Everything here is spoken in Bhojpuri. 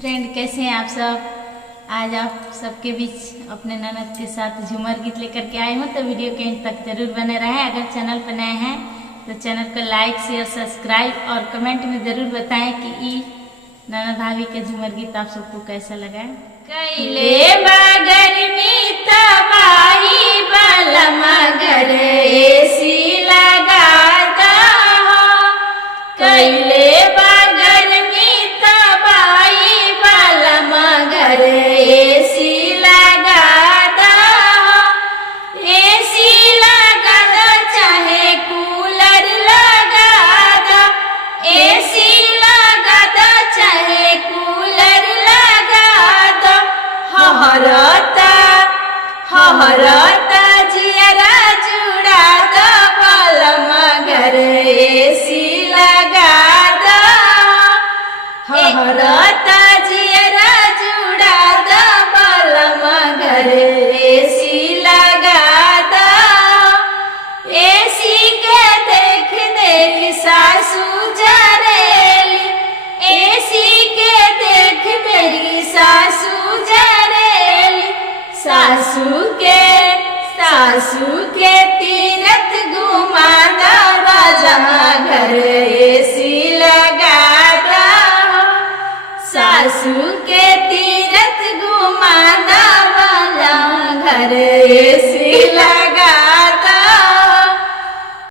फ्रेंड, कैसे हैं आप सब। आज आप सबके बीच अपने ननद के साथ झूमर गीत लेकर के आई हूँ, तो वीडियो के अंत तक जरूर बने रहें। अगर चैनल पर नए हैं तो चैनल को लाइक शेयर सब्सक्राइब और कमेंट में ज़रूर बताएं कि ई ननद भाभी के झूमर गीत आप सबको कैसा लगा। कैले बगरमी तबाही बलमा घर एसी लगा दो, कैले बगरमी तबाही बलमा घर एसी लगा दो, एसी लगा दो चाहे कूलर लगा दो, एसी लगा दो चाहे कूलर लगा दो। हरता जियरा जुड़ा दो बलमा घर एसी लगा दो, हरता जियरा जुड़ा दो बलमा घर एसी लगा दो। एसी के देख देख सासू जरेली, एसी के देख मेरी सासू जरेली, सासू के तीरथ घुमा दो बलमा घर